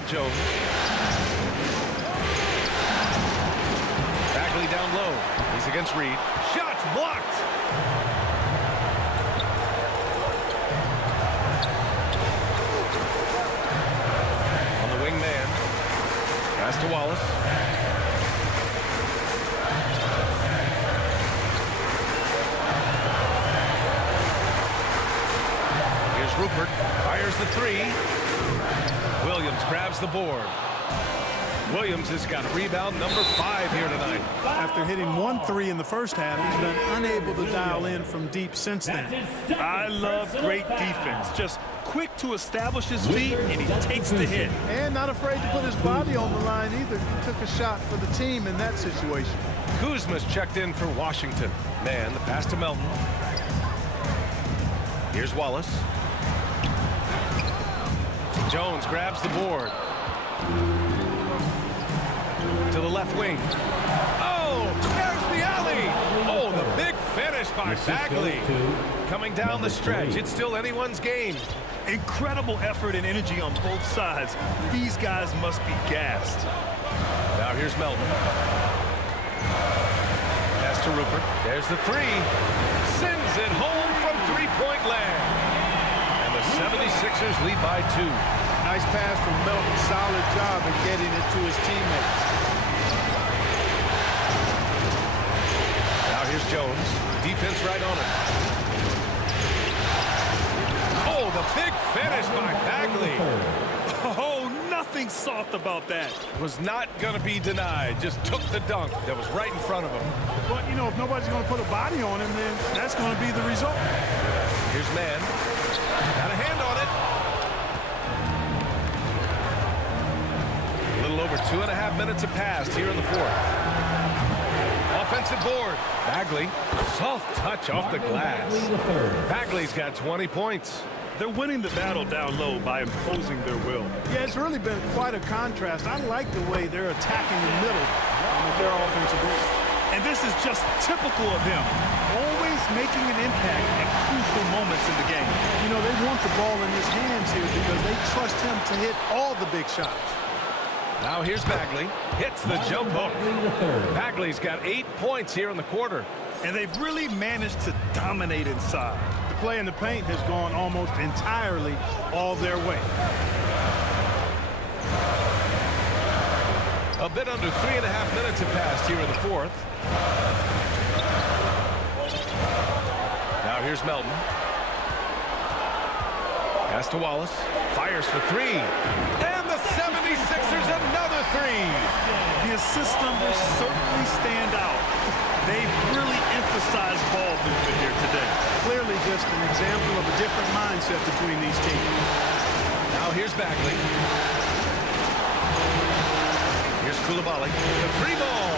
side, Jones. Bagley down low. He's against Reed. Shots blocked. On the wing man. Pass to Wallace. Here's Rupert. Fires the three. Williams grabs the board. Williams has got rebound number 5 here tonight. After hitting 1 3 in the first half, he's been unable to dial in from deep since then. I love great defense. Just quick to establish his feet, and he takes the hit. And not afraid to put his body on the line either. He took a shot for the team in that situation. Kuzma's checked in for Washington. Man, the pass to Melton. Here's Wallace. Jones grabs the board. To the left wing. Oh, there's the alley. Oh, the big finish by Bagley. Coming down the stretch. It's still anyone's game. Incredible effort and energy on both sides. These guys must be gassed. Now here's Melton. Pass to Rupert. There's the three. Sends it home from three-point land. And the 76ers lead by 2. Nice pass from Melton. Solid job in getting it to his teammates. Now here's Jones. Defense right on it. Oh, the big finish by Bagley. Oh, nothing soft about that. Was not going to be denied. Just took the dunk that was right in front of him. But, you know, if nobody's going to put a body on him, then that's going to be the result. Here's Mann. Got a hand on it. A little over 2.5 minutes have passed here in the fourth. Offensive board. Bagley. Soft touch off the glass. Bagley's got 20 points. They're winning the battle down low by imposing their will. Yeah, it's really been quite a contrast. I like the way they're attacking the middle with their offensive board. And this is just typical of him. Always making an impact at crucial moments in the game. You know, they want the ball in his hands here because they trust him to hit all the big shots. Now here's Bagley. Hits the jump hook. Bagley's got 8 points here in the quarter. And they've really managed to dominate inside. The play in the paint has gone almost entirely all their way. A bit under 3.5 minutes have passed here in the fourth. Now here's Melton. Pass to Wallace. Fires for 3. And the 76ers another 3. The assist numbers certainly stand out. They've really emphasized ball movement here today. Clearly just an example of a different mindset between these teams. Now here's Bagley. Here's Coulibaly. The 3 ball.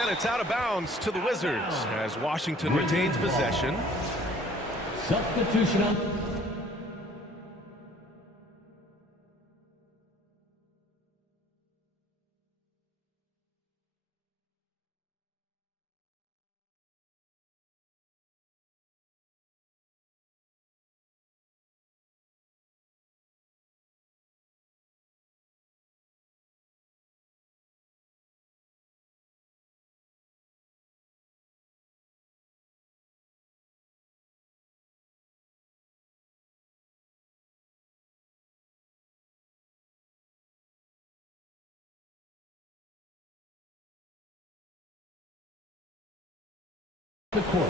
And it's out of bounds to the Wizards as Washington retains possession. Substitution. The court.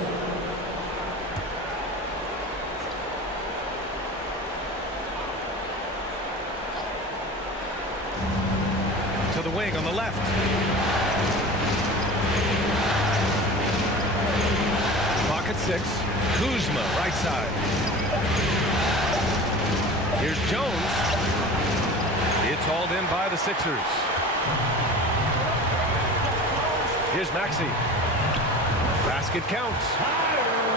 To the wing on the left. Clock at 6. Kuzma, right side. Here's Jones. It's hauled in by the Sixers. Here's Maxey. Basket counts.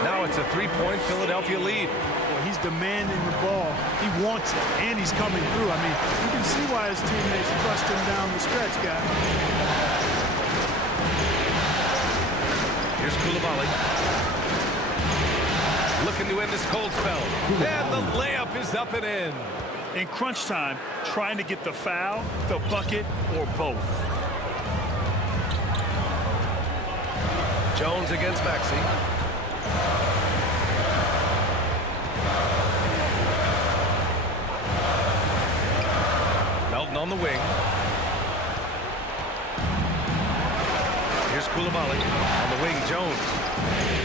Now it's a 3-point Philadelphia lead. Well, he's demanding the ball. He wants it, and he's coming through. I mean, you can see why his teammates trust him down the stretch, guys. Here's Coulibaly. Looking to end this cold spell. And the layup is up and in. In crunch time, trying to get the foul, the bucket, or both. Jones against Maxey. Melton on the wing. Here's Coulibaly on the wing. Jones.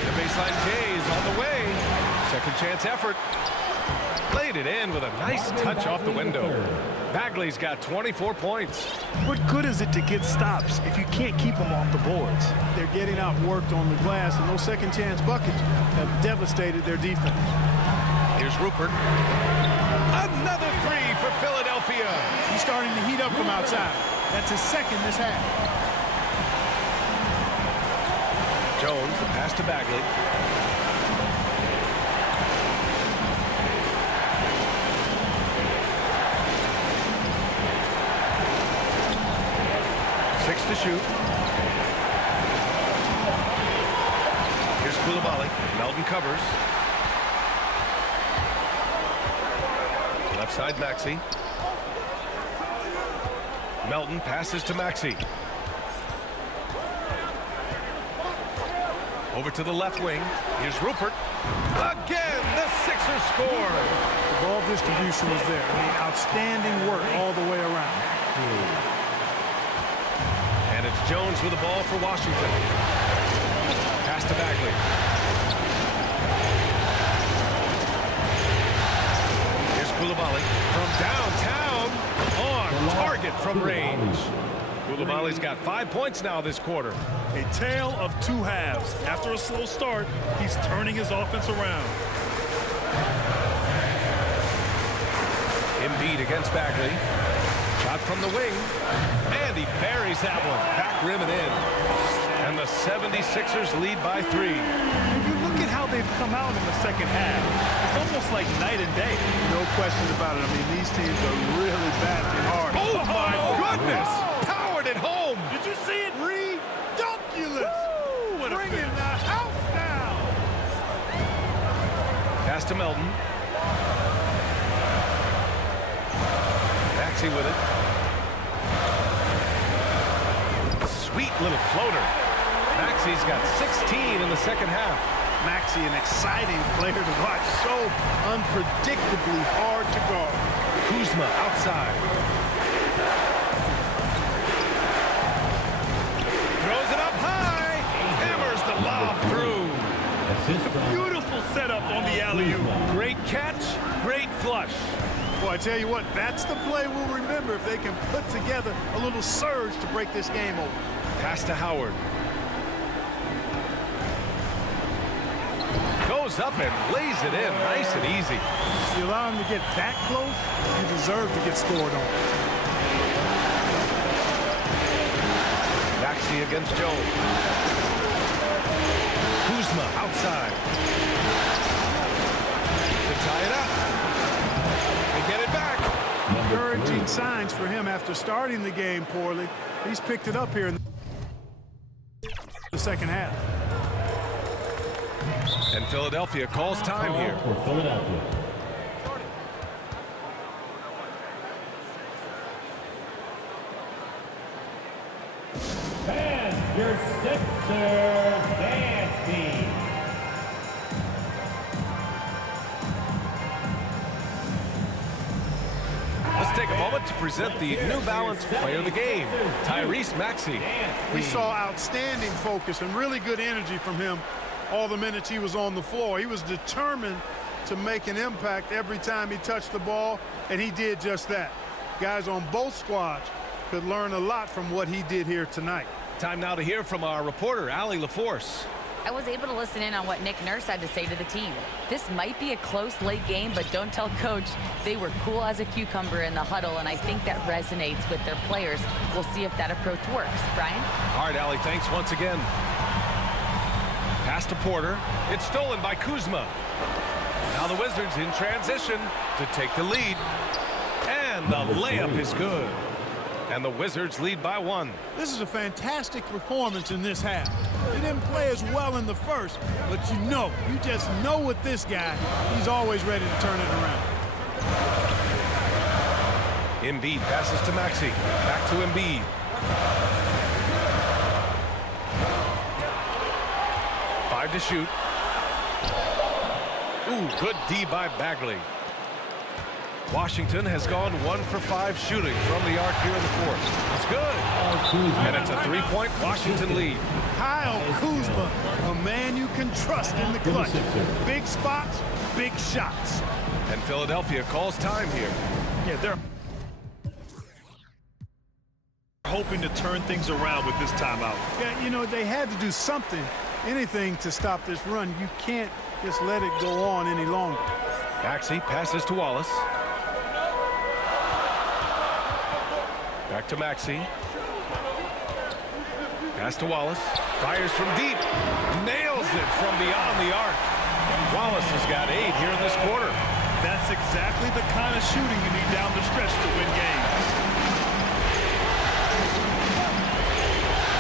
The baseline K is on the way. Second chance effort. Played it in with a nice touch off the window. Bagley's got 24 points. What good is it to get stops if you can't keep them off the boards? They're getting outworked on the glass, and those second chance buckets have devastated their defense. Here's Rupert. Another three for Philadelphia. He's starting to heat up from outside. That's his second this half. Jones, the pass to Bagley. Six to shoot. Here's Coulibaly. Melton covers. Left side, Maxey. Melton passes to Maxey. Over to the left wing. Here's Rupert. Again, the Sixers score. The ball distribution was there. I mean, outstanding work all the way around. And it's Jones with the ball for Washington. Pass to Bagley. Here's Coulibaly from downtown. On target from range. Coulibaly's got 5 points now this quarter. A tale of two halves. After a slow start, he's turning his offense around. Embiid against Bagley. Shot from the wing. And he buries that one. Back rim and in. And the 76ers lead by 3. If you look at how they've come out in the second half, it's almost like night and day. No question about it. I mean, these teams are really battling hard. Oh, my goodness! Powered it home! Did you see it? Ridiculous! What a Bringing finish. the house down! Pass to Melton. Maxey with it. Sweet little floater. Maxey's got 16 in the second half. Maxey, an exciting player to watch. So unpredictably hard to guard. Kuzma outside. Throws it up high. Hammers the lob through. Beautiful setup on the alley-oop. Great catch, great flush. Boy, I tell you what, that's the play we'll remember if they can put together a little surge to break this game open. Pass to Howard. Goes up and lays it in nice and easy. If you allow him to get that close, you deserve to get scored on. Maxey against Jones. Kuzma outside. To tie it up. And get it back. Encouraging signs for him after starting the game poorly. He's picked it up here in the second half. And Philadelphia calls time here. For Philadelphia. And your Sixers dance team. Let's take a moment to present the New Balance Player of the Game, Tyrese Maxey. We saw outstanding focus and really good energy from him all the minutes he was on the floor. He was determined to make an impact every time he touched the ball, and he did just that. Guys on both squads could learn a lot from what he did here tonight. Time now to hear from our reporter, Allie LaForce. I was able to listen in on what Nick Nurse had to say to the team. This might be a close late game, but don't tell Coach. They were cool as a cucumber in the huddle, and I think that resonates with their players. We'll see if that approach works. Brian? All right, Allie, thanks once again. Pass to Porter. It's stolen by Kuzma. Now the Wizards in transition to take the lead. And the layup is good. And the Wizards lead by 1. This is a fantastic performance in this half. He didn't play as well in the first, but you just know with this guy, he's always ready to turn it around. Embiid passes to Maxey. Back to Embiid. Five to shoot. Ooh, good D by Bagley. Washington has gone 1 for 5 shooting from the arc here in the fourth. It's good. And it's a 3-point Washington lead. Kyle Kuzma, a man you can trust in the clutch. Big spots, big shots. And Philadelphia calls time here. Yeah, they're hoping to turn things around with this timeout. Yeah, they had to do something, anything to stop this run. You can't just let it go on any longer. Maxey passes to Wallace. Back to Maxey. Pass to Wallace. Fires from deep. Nails it from beyond the arc. Wallace has got 8 here in this quarter. That's exactly the kind of shooting you need down the stretch to win games.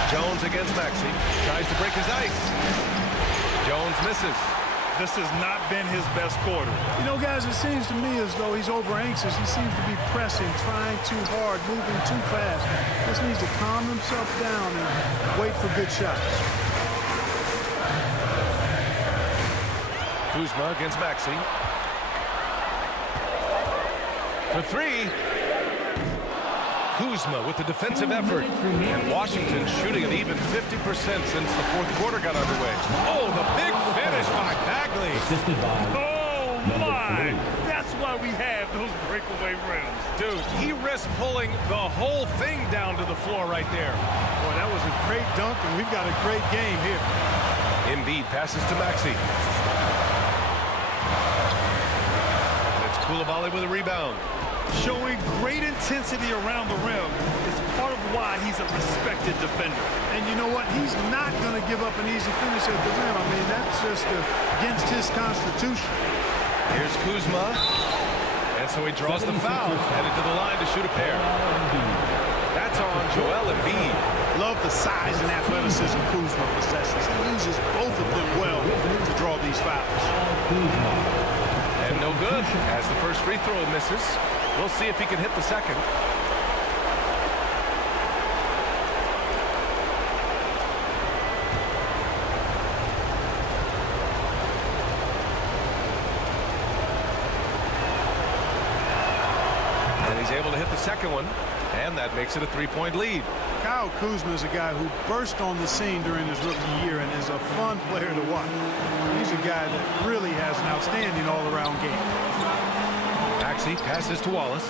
Jones against Maxey. Tries to break his ice. Jones misses. This has not been his best quarter. Guys, it seems to me as though he's over anxious. He seems to be pressing, trying too hard, moving too fast. Just needs to calm himself down and wait for good shots. Kuzma against Maxey. For 3. Kuzma with the defensive effort. And Washington shooting an even 50% since the fourth quarter got underway. Oh, the big finish by Bagley. Assisted by Oh, number my. 3. That's why we have those breakaway rims. Dude, he risked pulling the whole thing down to the floor right there. Boy, that was a great dunk, and we've got a great game here. Embiid passes to Maxey. And it's Coulibaly with a rebound. Showing great intensity around the rim is part of why he's a respected defender. And you know what? He's not going to give up an easy finish at the rim. I mean, that's just against his constitution. Here's Kuzma. And so he draws the foul, headed to the line to shoot a pair. That's on Joel Embiid. Love the size and athleticism Kuzma possesses. He uses both of them well to draw these fouls. And no good, as the first free throw misses. We'll see if he can hit the second. And he's able to hit the second one, and that makes it a 3-point lead. Kyle Kuzma is a guy who burst on the scene during his rookie year and is a fun player to watch. He's a guy that really has an outstanding all-around game. Maxey passes to Wallace.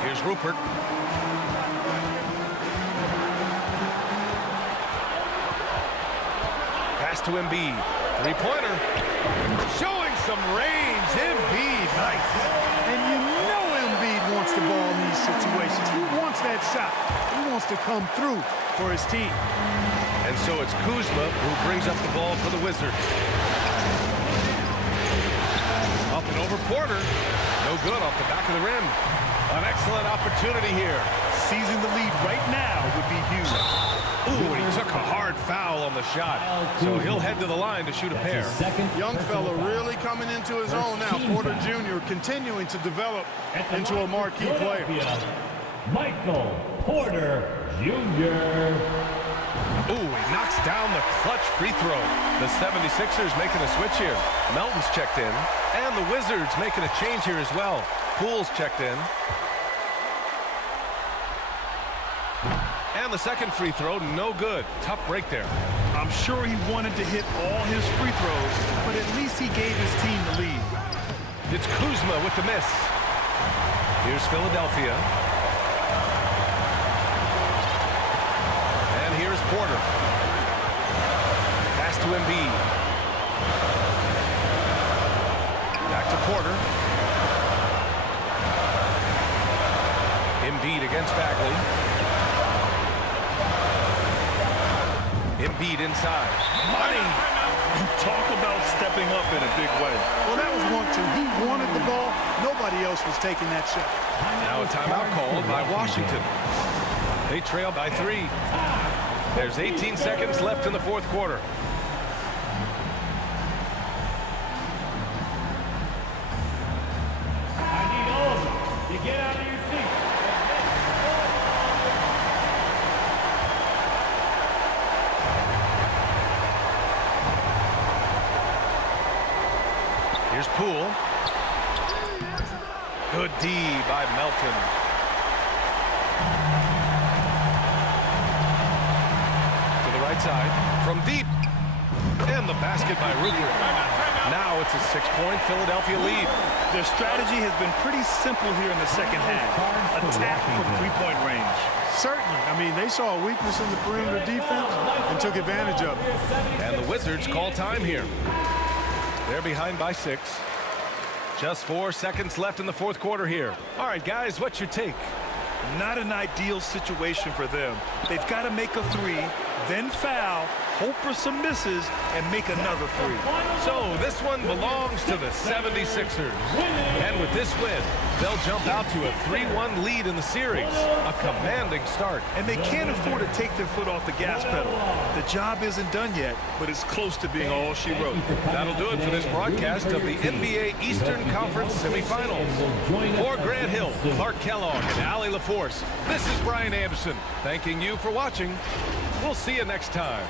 Here's Rupert. Pass to Embiid. Three-pointer. Showing some range. Embiid, nice. And you know Embiid wants the ball in these situations. He wants that shot. He wants to come through for his team. And so it's Kuzma who brings up the ball for the Wizards. Up and over Porter. No good off the back of the rim. An excellent opportunity here. Seizing the lead right now would be huge. Ooh, and he took a hard foul on the shot. So he'll head to the line to shoot a pair. Young fella really coming into his own now. Porter Jr. continuing to develop into a marquee player. Michael Porter Jr. Ooh, he knocks down the clutch free throw. The 76ers making a switch here. Melton's checked in. And the Wizards making a change here as well. Poole's checked in. And the second free throw, no good. Tough break there. I'm sure he wanted to hit all his free throws, but at least he gave his team the lead. It's Kuzma with the miss. Here's Philadelphia. And here's Porter. Pass to Embiid. Back to Porter. Embiid against Bagley. Embiid inside. Money! Talk about stepping up in a big way. Well, that was 1-2. He wanted the ball. Nobody else was taking that shot. Now a timeout called by Washington. They trail by 3. There's 18 seconds left in the fourth quarter. I need all of you to get out of your seats. Here's Poole. Good D by Melton. To the right side. From deep. And the basket by Rupert. Now it's a 6-point Philadelphia lead. Their strategy has been pretty simple here in the second half. Attack from three-point range. Certainly. I mean, they saw a weakness in the perimeter defense and took advantage of it. And the Wizards call time here. They're behind by 6. Just 4 seconds left in the fourth quarter here. All right, guys, what's your take? Not an ideal situation for them. They've got to make a three, then foul, hope for some misses, and make another three. So this one belongs to the 76ers. And with this win, they'll jump out to a 3-1 lead in the series. A commanding start. And they can't afford to take their foot off the gas pedal. The job isn't done yet, but it's close to being all she wrote. That'll do it for this broadcast of the NBA Eastern Conference semifinals. For Grant Hill, Clark Kellogg, and Allie LaForce, this is Brian Anderson, thanking you for watching. We'll see you next time.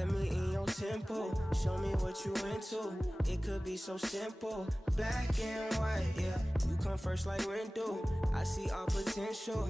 Let me in your tempo. Show me what you into. It could be so simple. Black and white, yeah. You come first like Rindu. I see all potential.